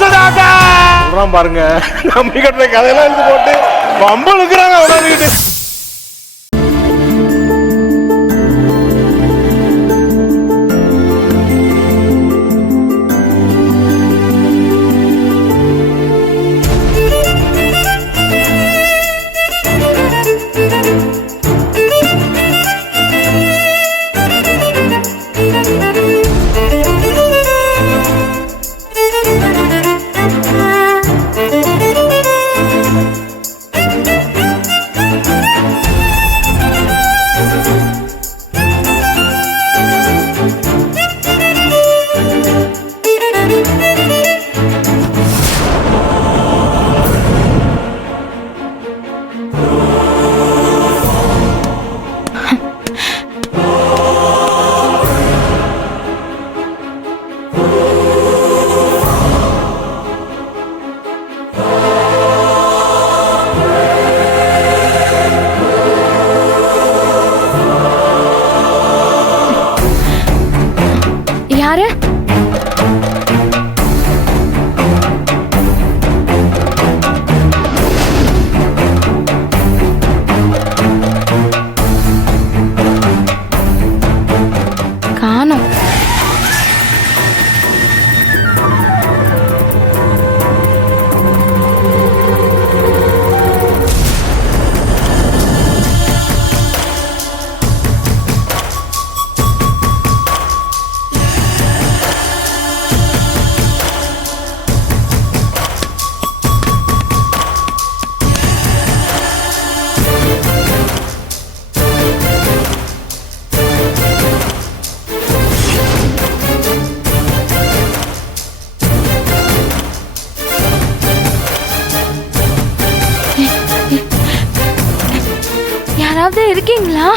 சொல்றான் பாருங்க. நம்பி கட்டுற கதையெல்லாம் எடுத்து போட்டு பம்பு இருக்கிறாங்க உடனே. யாரு? காணோம். யாராவது இருக்கீங்களா?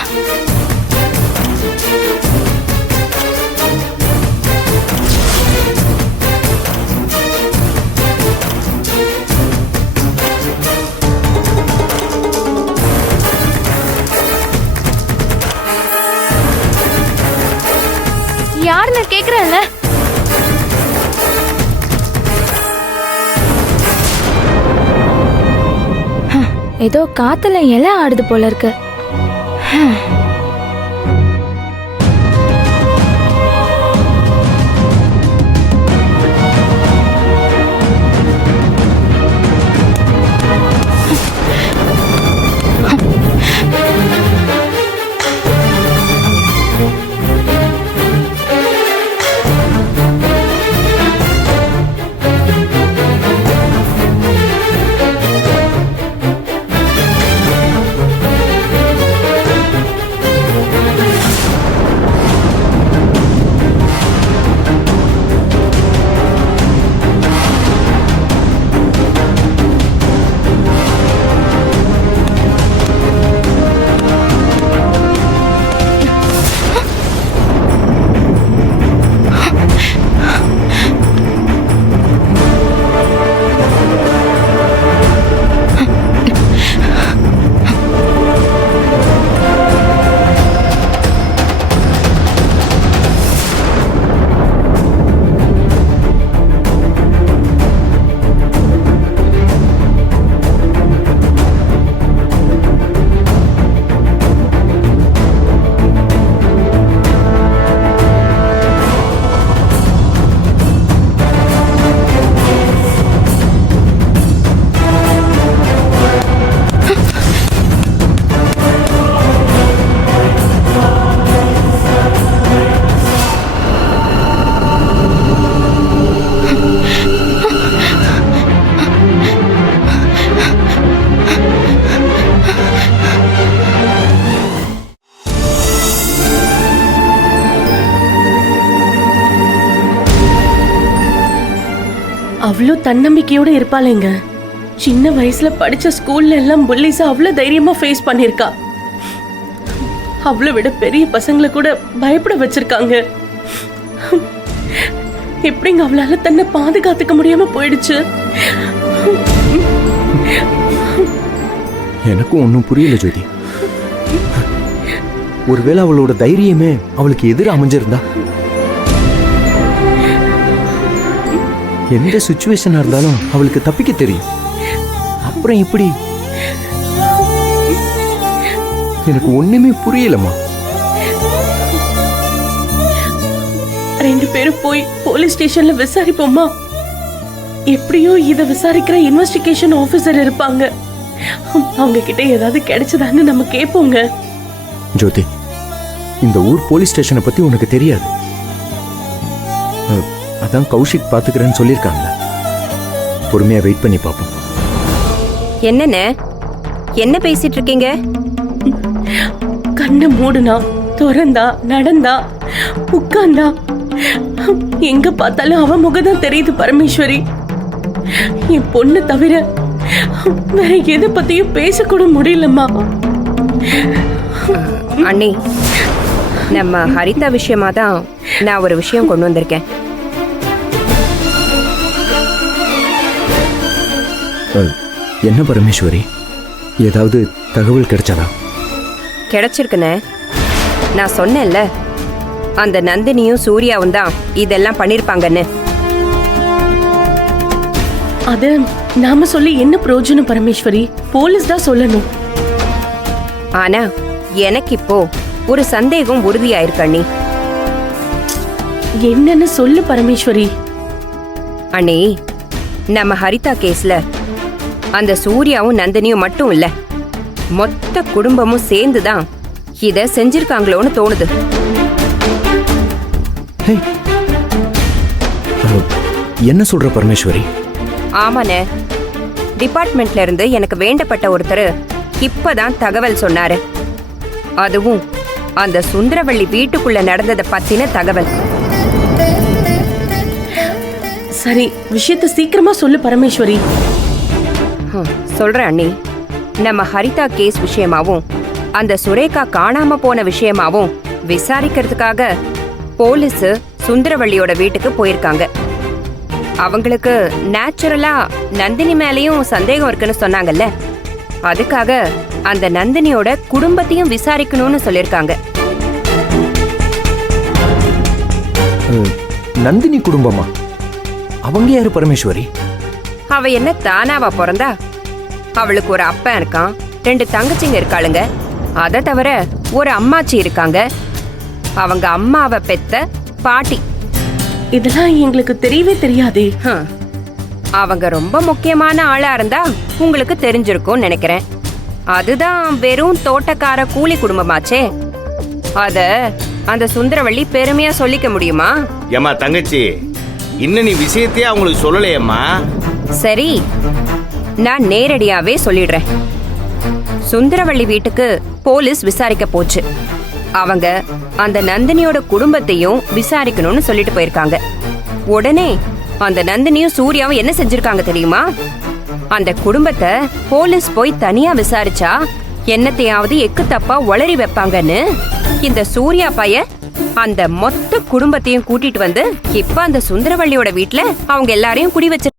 யாருன்னு கேக்குறேன்ல. ஏதோ காத்துல இலை ஆடுது போல இருக்கு. அவ்வளோ தன்னம்பிக்கையோட இருப்பாளேங்க. சின்ன வயசுல படிச்ச ஸ்கூல்ல எல்லாம் புல்லிஸ அவ்வளோ தைரியமா ஃபேஸ் பண்ணிருக்கா. அவ்வளோ விட பெரிய பசங்களை கூட பயப்பட வச்சிருக்காங்க. எப்படிங்க அவளால தன்னை பாதுகாத்துக்க முடியாம போயிடுச்சு? எனக்கும் ஒன்றும் புரியல ஜோதி. ஒருவேளை அவளோட தைரியமே அவளுக்கு எதிர அமைஞ்சிருந்தா? எந்த சுச்சுவேஷனா இருந்தாலும் அவளுக்கு தப்பிக்க தெரியும். அப்புறம் இப்படி எனக்கு ஒண்ணுமே புரியலம்மா. 2 பேரும் போய் போலீஸ் ஸ்டேஷன்ல விசாரிப்போமா? எப்படியோ இத விசாரிக்கிற இன்வெஸ்டிகேஷன் ஆபீசர் இருப்பாங்க. அவங்க கிட்ட ஏதாவது கிடைச்சதான்னு நம்ம கேட்போங்க. ஜோதி, இந்த ஊர் போலீஸ் ஸ்டேஷனை பத்தி உனக்கு தெரியாது. அதான் கௌஷிக் பாத்துக்கிறேன்னு சொல்லியிருக்காங்க. பொறுமையா வெயிட் பண்ணி பார்ப்போம். என்னண்ணே, என்ன பேசிட்டு இருக்கீங்க? கண்ணை மூடுனா, திறந்தா, நடந்தா, உட்கார்ந்தா, எங்க பார்த்தாலும் அவ முகதான் தெரியுது பரமேஸ்வரி. என் பொண்ணு தவிர வேற எதை பத்தியும் பேசக்கூட முடியலம்மா. அண்ணி, நம்ம ஹரிதா விஷயமா தான் நான் ஒரு விஷயம் கொண்டு வந்திருக்கேன். என்ன பரமேஸ்வரி, ஏதாவது தகவல் கிடைச்சதா? கிடைச்சிருக்குண்ணே. நான் சொன்னேன்ல, அந்த நந்தினியும் சூர்யாவும் தான் இதெல்லாம் பண்ணிருப்பாங்கன்னு. அத நாம சொல்லி என்ன பிரயோஜனம் பரமேஸ்வரி? போலீஸ் தான் சொல்லணும். ஆனா எனக்கு இப்போ ஒரு சந்தேகம் உறுதியாயிருக்கு அண்ணி. என்னன்னு சொல்லு பரமேஸ்வரி. அண்ணி, நம்ம ஹரிதா கேஸ்ல அந்த சூர்யாவும் நந்தினியும் மட்டும் இல்ல, மொத்த குடும்பமும் சேர்ந்துதான் இத செஞ்சிருக்காங்களோன்னு தோணுது. என்ன சொல்ற பரமேஸ்வரி? ஆமாண்ணே, டிபார்ட்மெண்ட்ல இருந்து எனக்கு வேண்டப்பட்ட ஒருத்தர் இப்பதான் தகவல் சொன்னாரு. அதுவும் அந்த சுந்தரவள்ளி வீட்டுக்குள்ள நடந்ததை பத்தின தகவல். சரி, விஷயத்தை சீக்கிரமா சொல்லு பரமேஸ்வரி. சொல்றேன் அண்ணி. நம்ம ஹரிதா கேஸ் விஷயமாவும் அந்த சுரேகா காணாம போன விஷயமாவும் விசாரிக்கிறதுக்காக போலீஸ் சுந்தரவள்ளியோட வீட்டுக்கு போயிருக்காங்க. அவங்களுக்கு நேச்சுரலா நந்தினி மேலயும் சந்தேகம் இருக்குன்னு சொன்னாங்கல்ல, அதுக்காக அந்த நந்தினியோட குடும்பத்தையும் விசாரிக்கணும்னு சொல்லிருக்காங்க. நந்தினி குடும்பமா? அவங்க யாரு பரமேஸ்வரி? அவ என்ன தானாவா பிறந்தா? அவளுக்கு ஒரு அப்பன் இருக்கான், 2 தங்கச்சிங்க இருக்காளுங்க. அதை தவிர ஒரு அம்மாச்சி இருக்காங்க. அவங்க அம்மாவை பெத்த பாட்டி. இதெல்லாம் எங்களுக்கு தெரியவே தெரியாதே. அவங்க ரொம்ப முக்கியமான ஆளா இருந்தா உங்களுக்கு தெரிஞ்சிருக்கும்னு நினைக்கிறேன். அதுதான் வெறும் தோட்டக்கார கூலி குடும்பமாச்சே. அத அந்த சுந்தரவள்ளி பெருமையா சொல்லிக்க முடியுமா? ஏமா தங்கச்சி, இன்னும் நீ விஷயத்தையே அவங்களுக்கு சொல்லலையம்மா. சரி, நான் நேரடியாவே சொல்லிடுறேன். சுந்தரவள்ளி வீட்டுக்கு போலீஸ் விசாரிக்க போச்சு. அவங்க அந்த நந்தினியோட குடும்பத்தையும் விசாரிக்கணும்னு சொல்லிட்டு போயிருக்காங்க. உடனே அந்த நந்தினியும் சூர்யாவும் என்ன செஞ்சிருக்காங்க தெரியுமா? அந்த குடும்பத்தை போலீஸ் போய் தனியா விசாரிச்சா என்னத்தையாவது எக்கு தப்பா உளறி வைப்பாங்கன்னு இந்த சூர்யா பைய அந்த மொத்த குடும்பத்தையும் கூட்டிட்டு வந்து இப்ப அந்த சுந்தரவள்ளியோட வீட்டுல அவங்க எல்லாரையும் குடி வச்சு